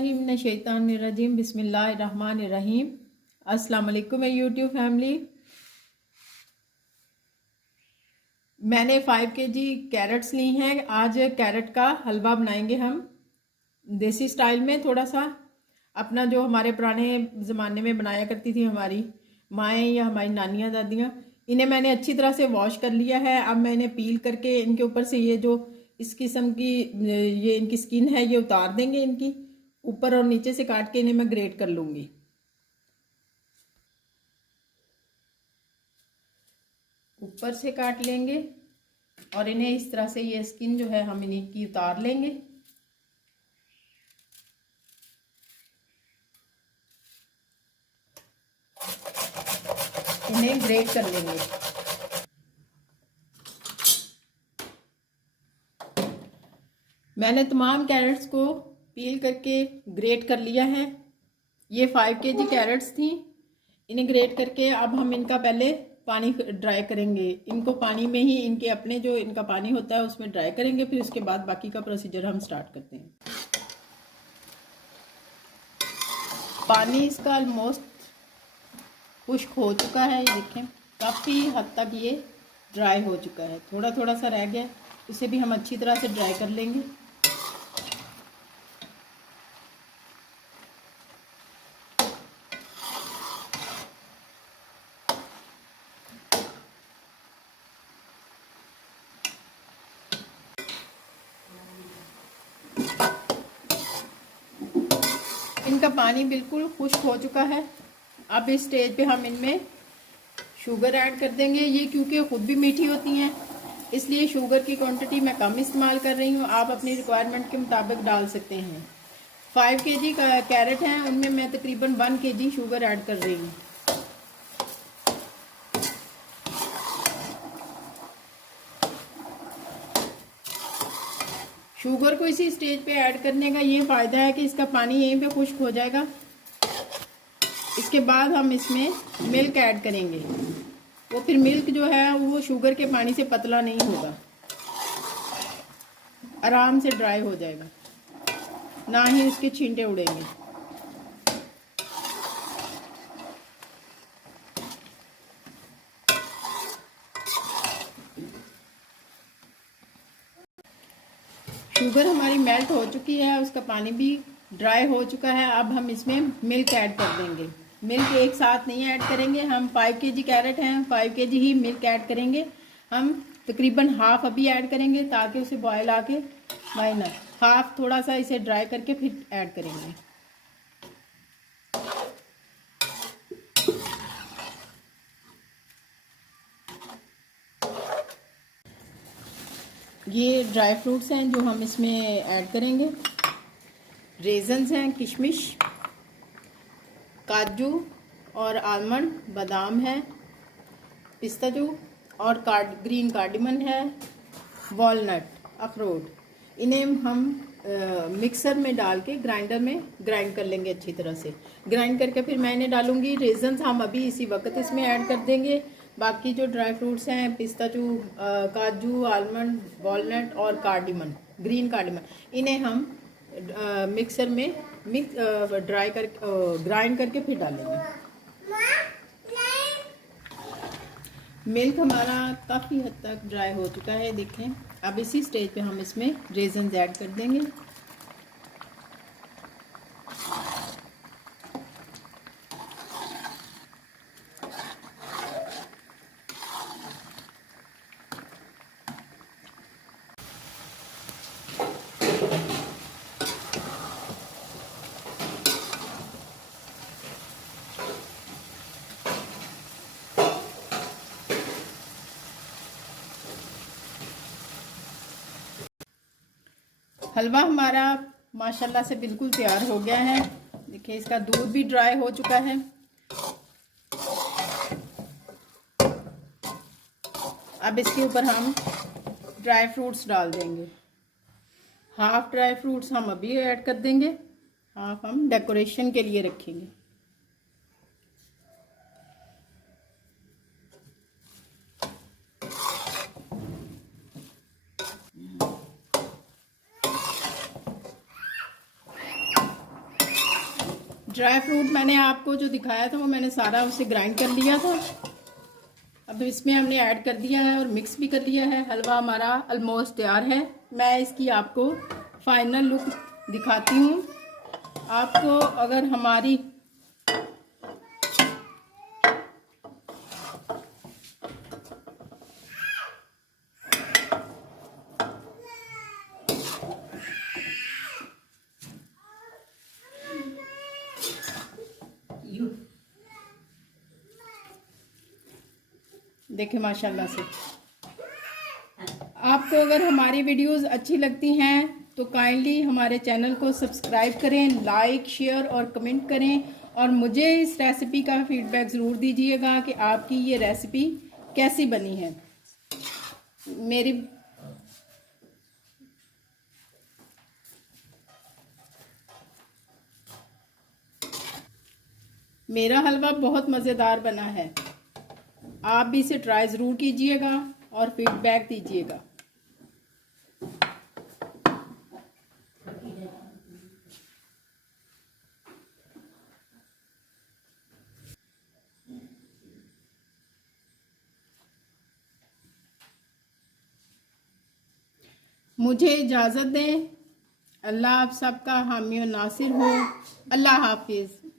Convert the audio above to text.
बिल्लाहि मिनश शैतानिर रजीम बिस्मिल्लाहिर रहमानिर रहीम। अस्सलाम वालेकुम यूट्यूब फैमिली। मैंने 5 kg कैरेट्स ली हैं। आज कैरेट का हलवा बनाएंगे हम देसी स्टाइल में। थोड़ा सा अपना जो हमारे पुराने ज़माने में बनाया करती थी हमारी माएँ या हमारी नानियाँ दादियाँ, इन्हें मैंने अच्छी तरह से वॉश कर लिया है। अब मैं इन्हें पील करके इनके ऊपर से ये जो इस किस्म की ये इनकी स्किन है ये उतार देंगे। इनकी ऊपर और नीचे से काट के इन्हें मैं ग्रेट कर लूँगी। ऊपर से काट लेंगे और इन्हें इस तरह से ये स्किन जो है हम इन्हीं की उतार लेंगे। इन्हें ग्रेट कर लेंगे। मैंने तमाम कैरेट्स को पील करके ग्रेट कर लिया है। ये 5 kg कैरेट्स थी। इन्हें ग्रेट करके अब हम इनका पहले पानी ड्राई करेंगे। इनको पानी में ही इनके अपने जो इनका पानी होता है उसमें ड्राई करेंगे, फिर उसके बाद बाकी का प्रोसीजर हम स्टार्ट करते हैं। पानी इसका ऑलमोस्ट खुश्क हो चुका है, ये देखें काफ़ी हद तक ये ड्राई हो चुका है। थोड़ा थोड़ा सा रह गया, इसे भी हम अच्छी तरह से ड्राई कर लेंगे। इनका पानी बिल्कुल खुश्क हो चुका है। अब इस स्टेज पे हम इनमें शुगर ऐड कर देंगे। ये क्योंकि खुद भी मीठी होती हैं इसलिए शुगर की क्वांटिटी मैं कम इस्तेमाल कर रही हूँ। आप अपनी रिक्वायरमेंट के मुताबिक डाल सकते हैं। 5 kg का कैरेट हैं, उनमें मैं तकरीबन 1 kg शुगर ऐड कर रही हूँ। शुगर को इसी स्टेज पे ऐड करने का ये फ़ायदा है कि इसका पानी यहीं पे खुश्क हो जाएगा। इसके बाद हम इसमें मिल्क ऐड करेंगे। वो फिर मिल्क जो है वो शुगर के पानी से पतला नहीं होगा, आराम से ड्राई हो जाएगा, ना ही इसके छींटे उड़ेंगे। शुगर हमारी मेल्ट हो चुकी है, उसका पानी भी ड्राई हो चुका है। अब हम इसमें मिल्क ऐड कर देंगे। मिल्क एक साथ नहीं ऐड करेंगे, हम 5 kg कैरेट हैं, 5 kg ही मिल्क ऐड करेंगे। हम तकरीबन हाफ अभी ऐड करेंगे ताकि उसे बॉयल आके माइनर हाफ थोड़ा सा इसे ड्राई करके फिर ऐड करेंगे। ये ड्राई फ्रूट्स हैं जो हम इसमें ऐड करेंगे। रेजन्स हैं, किशमिश, काजू और आलमंड, बादाम है, पिस्ताचू और ग्रीन कार्डिमन है, वॉलनट, अखरोट। इन्हें हम मिक्सर में डाल के ग्राइंडर में ग्राइंड कर लेंगे अच्छी तरह से। ग्राइंड करके फिर मैं इन्हें डालूंगी। रेजन्स हम अभी इसी वक्त इसमें ऐड कर देंगे। बाकी जो ड्राई फ्रूट्स हैं पिस्ताचू, काजू, आलमंड, वॉलनट और कार्डिमन, ग्रीन कार्डिमन, इन्हें हम मिक्सर में ड्राई कर ग्राइंड करके फिर डालेंगे। मिल्क हमारा काफ़ी हद तक ड्राई हो चुका है, देखें। अब इसी स्टेज पे हम इसमें रेजन्स ऐड कर देंगे। हलवा हमारा माशाल्लाह से बिल्कुल तैयार हो गया है। देखिए इसका दूध भी ड्राई हो चुका है। अब इसके ऊपर हम ड्राई फ्रूट्स डाल देंगे। हाफ ड्राई फ्रूट्स हम अभी ऐड कर देंगे, हाफ हम डेकोरेशन के लिए रखेंगे। ड्राई फ्रूट मैंने आपको जो दिखाया था वो मैंने सारा उसे ग्राइंड कर लिया था। अब इसमें हमने ऐड कर दिया है और मिक्स भी कर लिया है। हलवा हमारा ऑलमोस्ट तैयार है। मैं इसकी आपको फाइनल लुक दिखाती हूँ। आपको अगर हमारी देखें माशाल्लाह से, आपको अगर हमारी वीडियोस अच्छी लगती हैं तो काइंडली हमारे चैनल को सब्सक्राइब करें, लाइक शेयर और कमेंट करें और मुझे इस रेसिपी का फीडबैक ज़रूर दीजिएगा कि आपकी ये रेसिपी कैसी बनी है। मेरा हलवा बहुत मज़ेदार बना है। आप भी इसे ट्राई ज़रूर कीजिएगा और फीडबैक दीजिएगा। मुझे इजाज़त दें। अल्लाह आप सबका हामी और नासिर हो। अल्लाह हाफिज़।